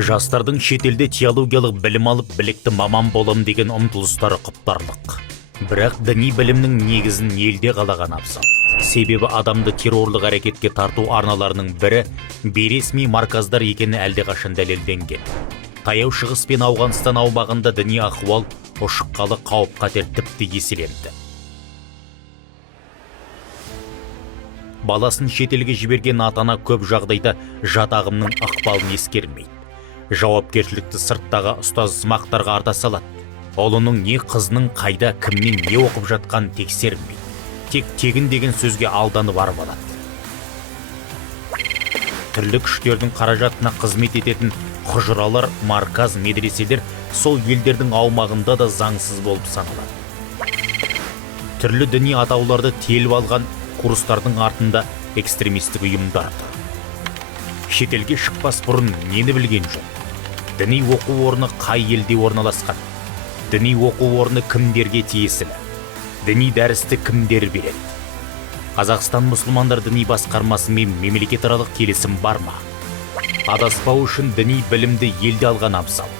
Жастардың шетелде теологиялық білім алып білекті маман болам деген ұмтылыстары құптарлық. Бірақ діни білімнің негізін елде қалаған абзал. Себебі адамды террорлық әрекетке тарту арналарының бірі бейресми марказдар екені әлдеқашан дәлелденген. Таяу Шығыс пен Ауғанстан аумағында діни ахуал ушыққалы қауіп-қатер тіпті еселенді. Баласын шетелге жіберген ата-ана көп жағдайда жат ағымның ықпалын ескермейді. Жауапкершілікті сырттағы ұстаз-сымақтарға арта салады. Ұлының не қызының қайда, кімнен не оқып жатқанын тексермейді. Тек тегін деген сөзге алданып арып алады. Түрлі күштердің қаражатына қызмет ететін құжыралар, марказ, медреселер сол елдердің аумағында да заңсыз болып саналады. Түрлі діни атауларды теліп алған курстардың артында экстремистік ұйымдар тұр. Шетелге шықпас бұрын нені білген жөн? Діни оқу орны қай елде орналасқан? Діни оқу орны кімдерге тиесілі? Діни дәрісті кімдер береді? Қазақстан мұсылмандар діни басқармасымен мемлекетаралық келісім бар ма? Адаспау үшін діни білімді елде алған абзал.